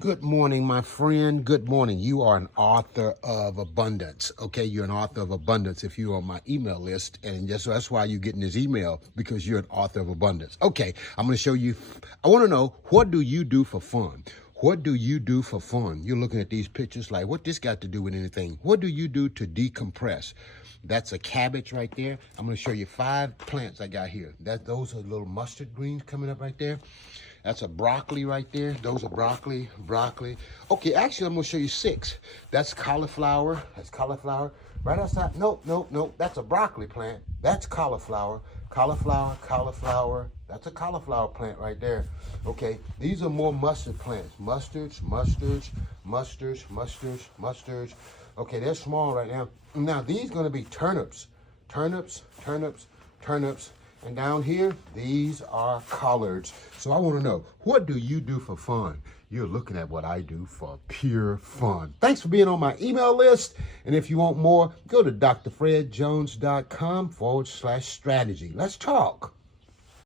Good morning, my friend. Good morning. You are an author of abundance. Okay, you're an author of abundance if you're on my email list. And just that's why you're getting this email, because you're an author of abundance. Okay, I'm going to show you. I want to know, what do you do for fun? What do you do for fun? You're looking at these pictures like, what this got to do with anything? What do you do to decompress? That's a cabbage right there. I'm going to show you 5 plants I got here. Those are little mustard greens coming up right there. That's a broccoli right there. Those are broccoli. Okay, actually, I'm going to show you 6. That's cauliflower. That's cauliflower. Right outside. Nope. That's a broccoli plant. That's cauliflower. Cauliflower. That's a cauliflower plant right there. Okay, these are more mustard plants. Mustards. Okay, they're small right now. Now, these are going to be turnips. Turnips. And down here, these are collards. So I want to know, what do you do for fun? You're looking at what I do for pure fun. Thanks for being on my email list. And if you want more, go to drfredjones.com/strategy. Let's talk.